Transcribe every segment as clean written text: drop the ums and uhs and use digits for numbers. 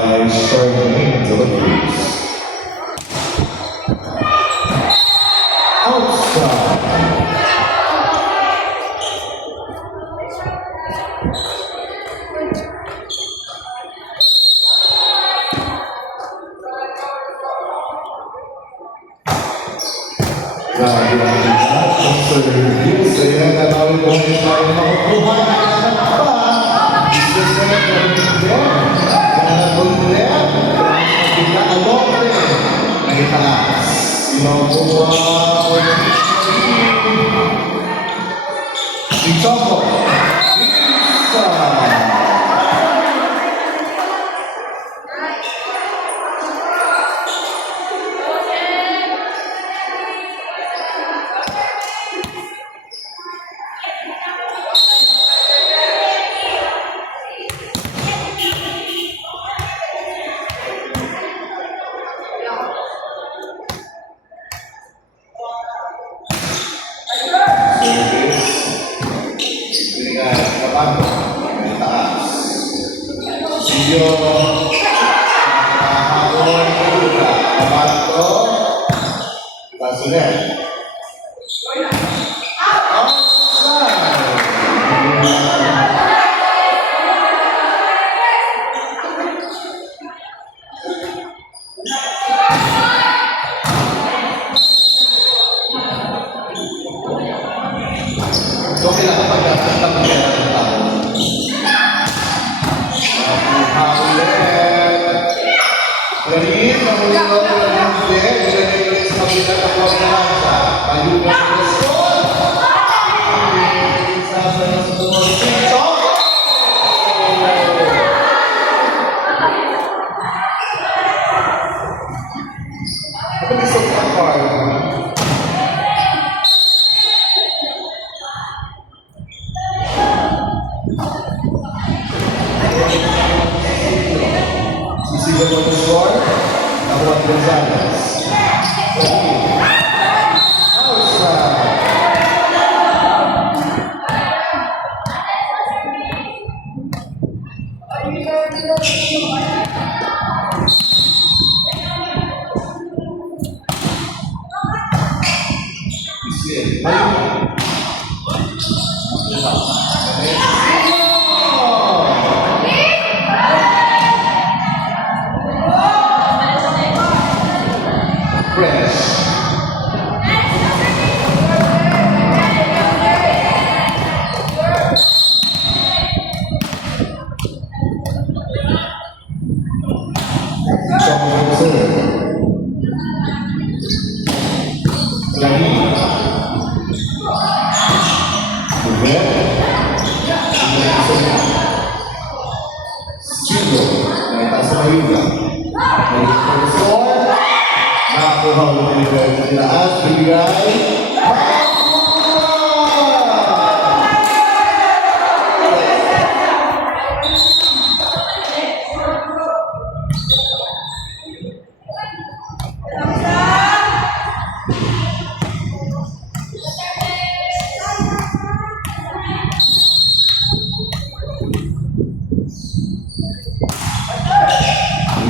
by Charmaine de la Cruz. Outside. Grabe ang isa. Sir Review, saya na namin kung hindi tayo makukuha. Gusto sa mga kaibigan. Sana nag-ulit. Kita alone. Ay taas. Makukuha. Si Choco. Isa.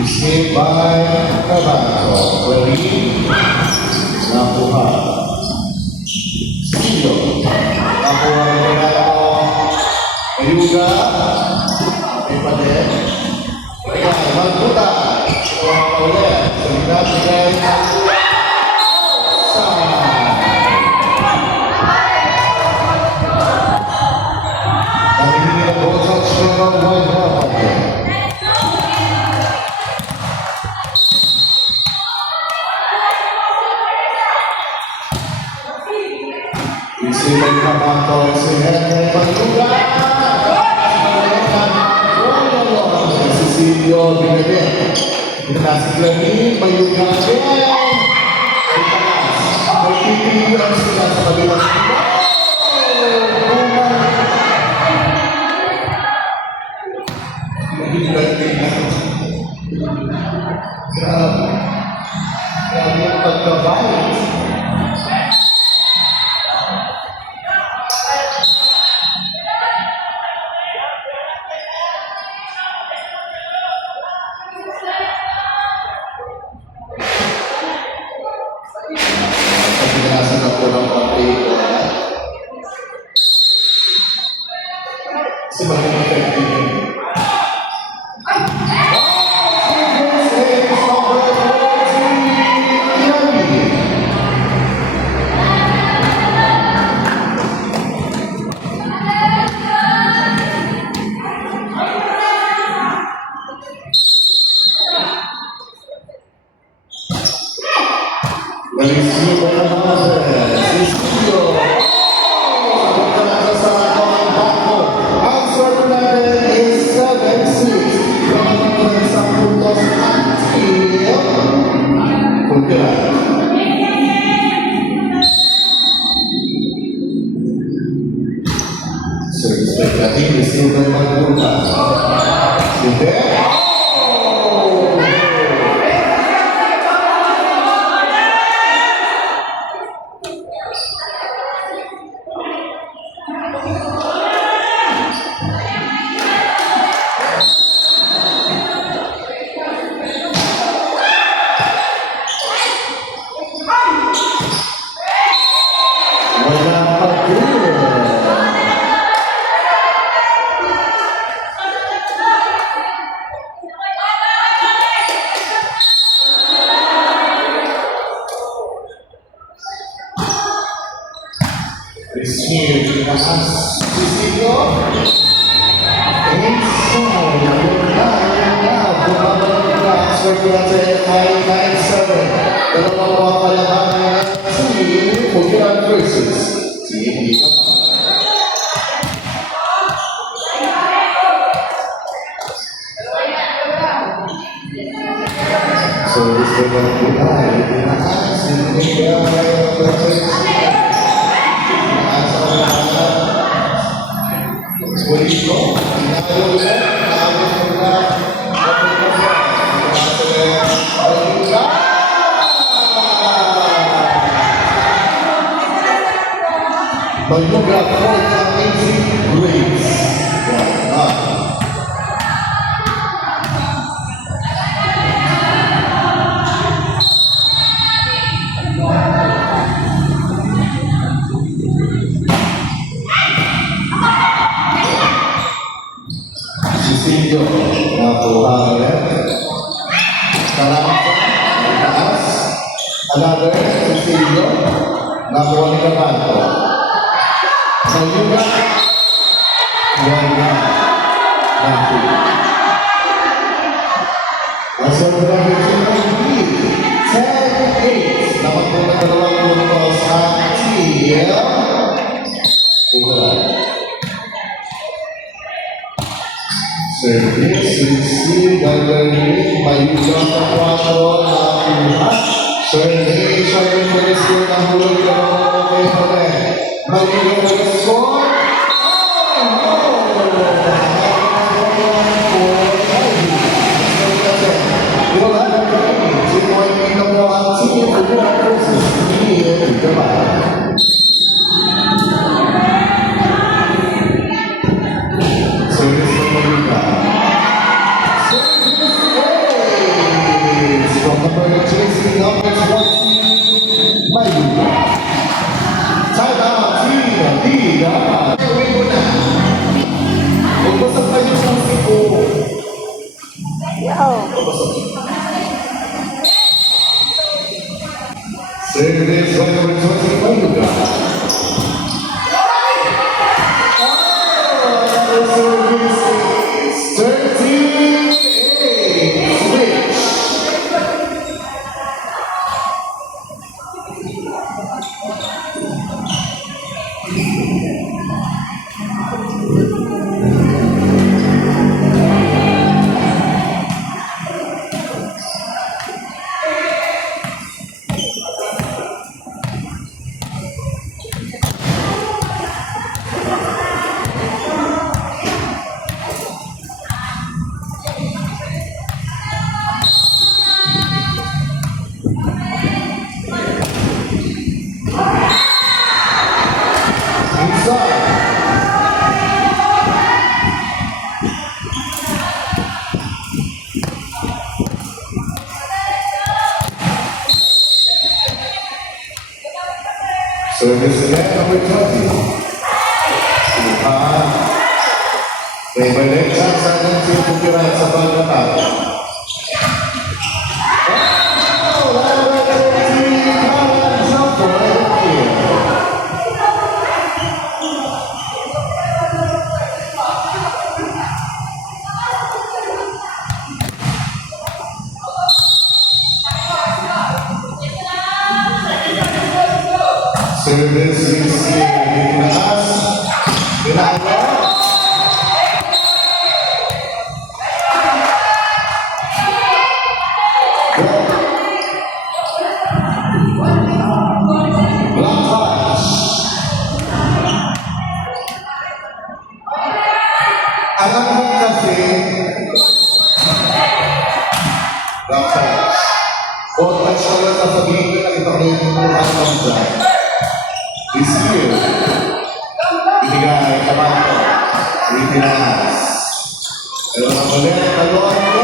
Received by Cabaco. Ready? Nakuha. Silo. Nakuha ng Cabaco. Ayuga. Ipadet. Kaya, magputa. Mga ulit. Salita, bigay. Kami hindi na po sa Chicago White House. Isipan ka ba ito si Henry Pagluga? Si Silvio Binete. Pinasiglani, Mayuga din. Magpipilihan sila sa kabilang sila. Grabe. Grabe ang pagkabalit. Receive the number. Cecilio. Sabot ka na sa sarado ang bako. Ang swerte natin is 7-6. From sa puntos until Pugila. Service back natin. Receive the number. Hindi. Receive the Cecilio. Inside. Bumabalik na ang swerte natin ay 9-7. Dalawang mga kalaban si Pugilan versus si Hikapan. So, this is the Pugilan. Si Hikapan versus Polito, tinalo ulit, naabot mo na, Bayuga for amazing grace. Cecilio, nakuha ulit. Karangsa, taas. Another, Cecilio, nakuha ni Capanto. Bayuga, wala. Nanti. Nasa natin siya ng lead. 10-8. Dapat po na dalawang puntos ang team. Pugilan. Service, receive, gagawin, Bayuga sa 4 na kuha. Service, siya yung mag-score ng hulog ka mga okay pa rin. Bayuga mag-score. Wala na kami. Sino ay pinagawa ang sige, Pugilan versus hindi, Hikapan. Service ng Bayuga. Service from number 13, number 14, Bayuga. Time out, team, Hikapan. Gawin mo na. Huwag mo sa tayo sa siko. Service from number 20, Bayuga. Service is 13-8. Switch. Inside. Service again, number 20. May balik chance natin si Pugilan sa pagkatapos. Number 13, Alan Jumper, here. Service is Nicolas. Ginagawa. Black Touch. Alam mo kasi, Black Touch. Kung touch ko lang sasabihin ko, nakita ko yung mga dyan. This year, ibigay kabato, Pilipinas. Pero ang ulit, talon ko,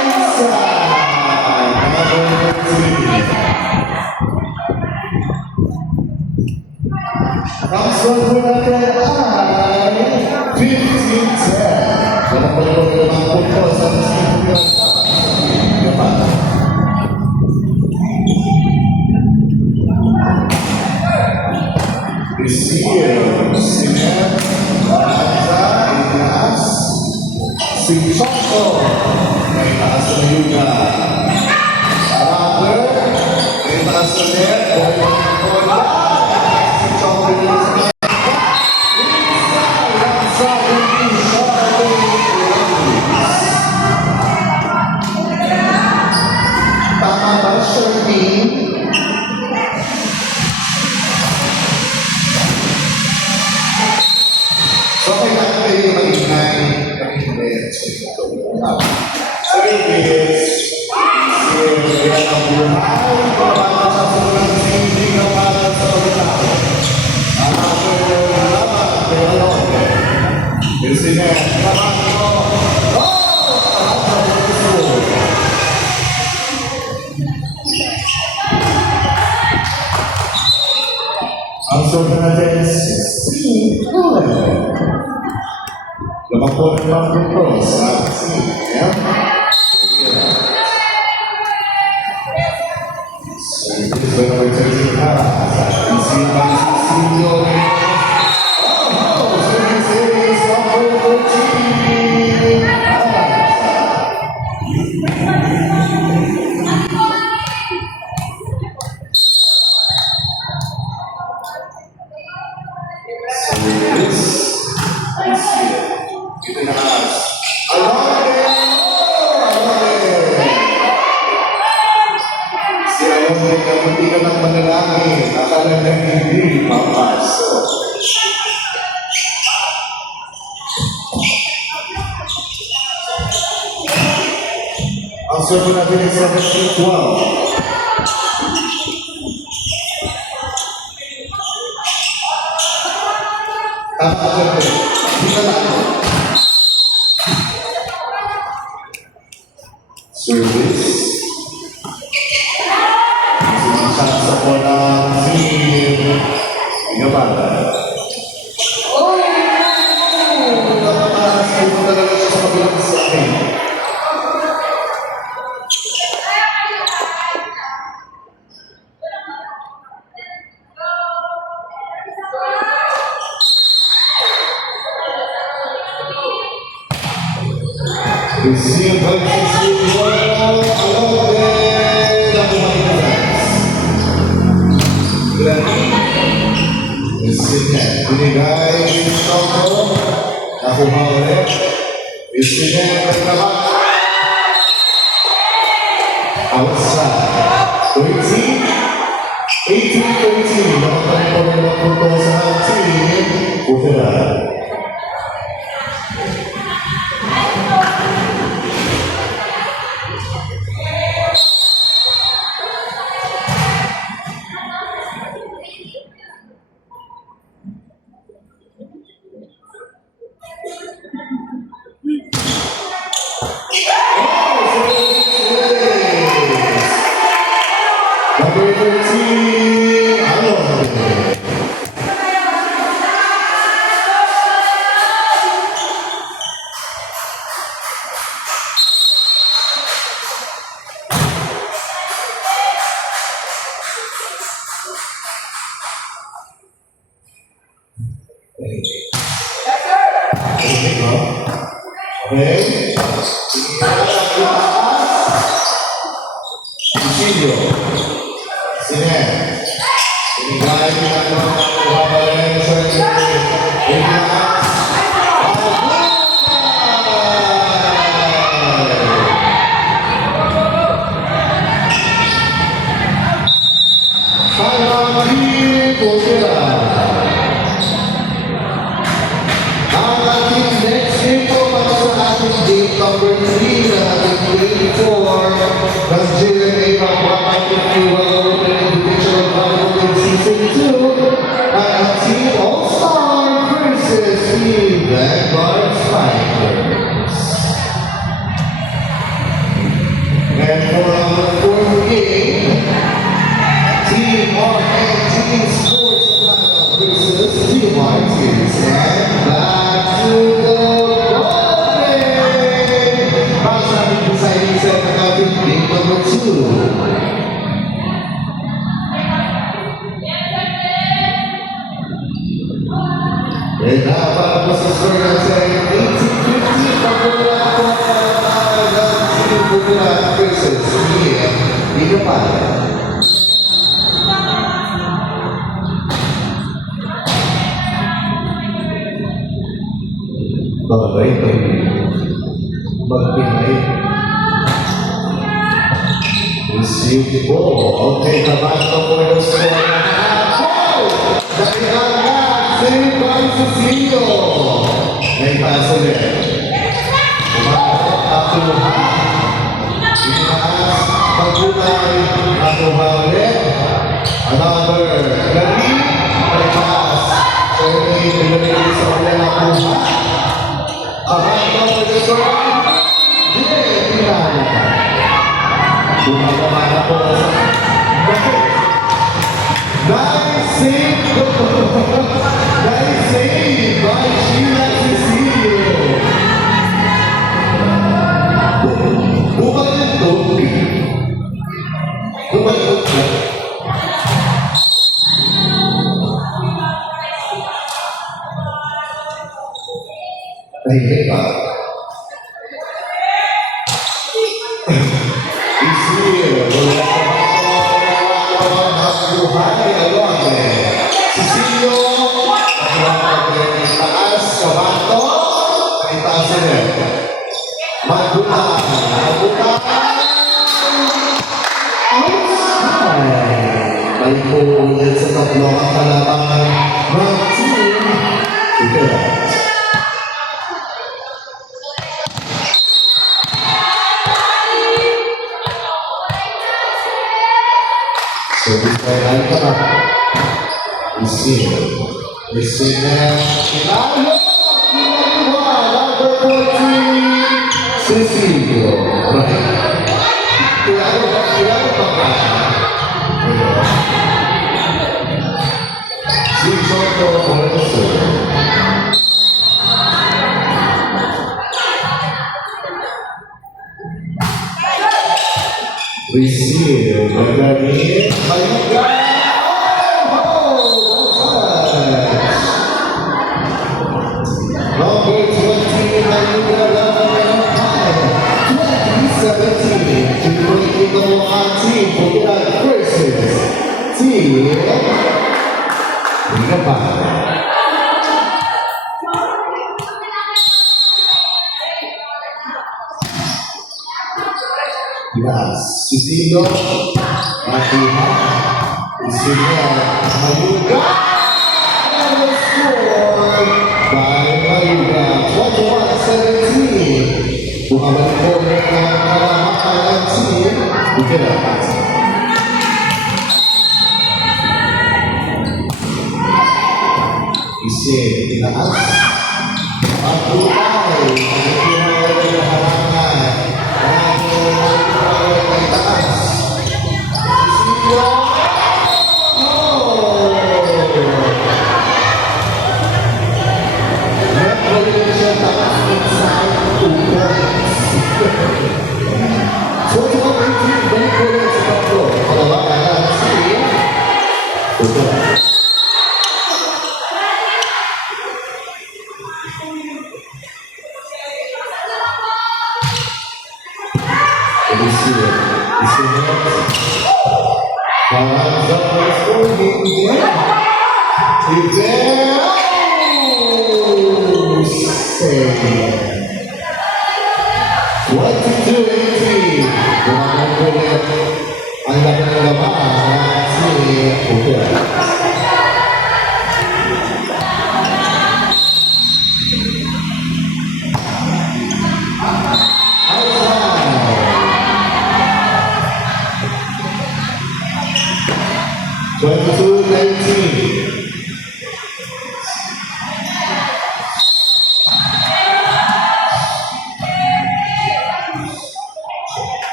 isa! Ang sweldo natin ay 15-10. Walang pagkakas ng punto sa Pilipinas. Yaman. This year, Sinet, Lanza, Inas, si Choco, may taas na yuga. Rapper, may taas na net, Boy, si Choco yung Lanza, Lanza, tama ba, Shermie? So, kailangan kayo mag-ingay ng invest. So, it is kaya ang buhay, para sa sunang hindi na para sa ulang. Ang aking laban, pero kasi na, naman ko, ang sunod natin, 16. Lumapot ng mga cross at siya. So, this is when we're taking her. Easy by Cecilio. Oh, so this is number 14. So this is here. Kita na si Alonde kamuti ka ng manalangin, akala na hindi papasok. Ang servo natin ay 17-12. Tama ka dyan. Kita na. Service. Sumisang sa walang team. Gabata. Oh! Nakataas kayo talaga siya sa kabilang sa akin. Receive by Cecilio Alonde ng Pilipinas. Receive niya. Binigay si Choco. Nakuha ulit. Receive niya ng pagkakas. Outside. 20. 18-20. Nakatayin pa rin ang punto sa team. Bukira. Number 13, Alonde. Okay. Cecilio. Sinet. Putira. Ang ating next game po para sa ating game number 3 na ating game 4 ng JNA ng Wapakipi World Open Invitational Volleyball Season 2 at ang Team All-Star versus Team Vanguard Spikers. And for our fourth game, Team RNG Sports Atlanta versus Team Martins. And back to the golden! Para sa ating deciding set ng ating game number 2. And now, para po sa score natin, 18-15, pagkula po ng Team Putira versus Team Bigapaya. Bagay kayo magpinay. Receive po. Okay, kabahan po yung score na dahil ang St. Francisco. May paso rin. Umakot at tumuha. Itaas, pagkulay, nakuha ulit. Another, gabi, may taas. So, may pinagigil sa ulit nakuha. Kabahan po yung score. Hindi, pinala. Bumagawa na po sa nice save! Nice save by Sheila Cecilio! Bumalik ito. Bumalik ito. Ay, ba? Cecilio, wala Cecilio, taas, kabato, ay taas rin. Magbutan, magbutan. Balik po ulit sa tatlo ang kalaban ng Team Putira. So, dispayahan ka na. Receive na. Lalo! Pinakuha! Number 14, Cecilio. Kilala ba? Si Soto Alonso. Receive. Magaling. Magaling. Number 20, Ayuda 2017, to the Team Putira versus Team Bigapaya. Yes, Cecilio, Matiha, Cecilio, Ayuda, and the score by Ayuda, 21-17. Bumabalik po ng kalamakan ng Team Putira. Isip, tinaas. Pagkulay, pagkulay ng halangan. Pagkulay ng taas. Cecilio. Revolution taas inside 2 points. 21-18, balik ko rin sa tatlo. Kalabakan ng Team Putira. What to do, ang laki ng laban si Putira. 22-19.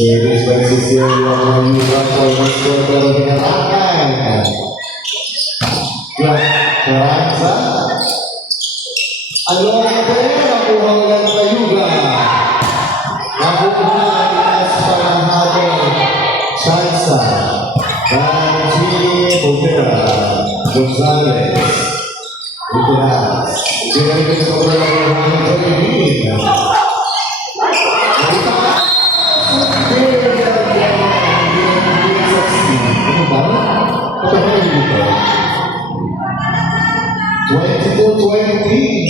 Series versus yang menunjukkan poin skor terbenarkan. Ya, terasa. Ano ang nakuha ulit sa Yuga? Nakuha atas Paranghatong Chansa dan Gini Botera Gonzalez. Ito na. Jadi kita sobrang ini.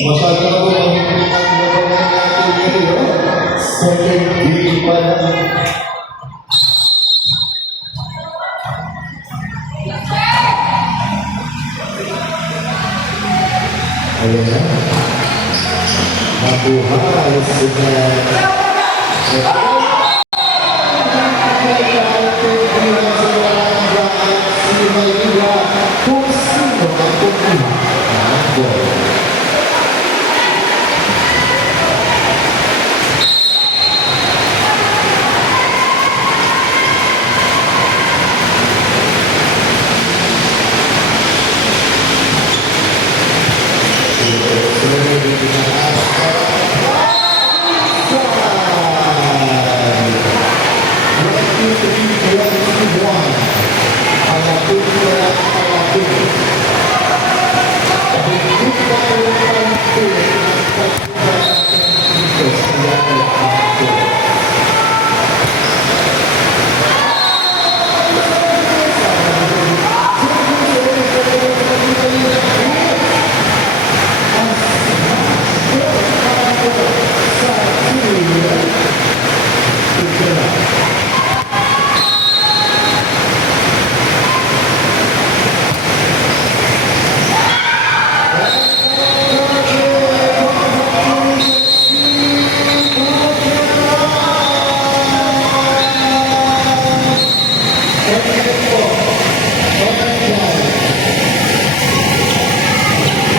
Masyado na po ang pinagagawa natin ngayon. Second game pa lang. Ayan na. Nabuhay sila.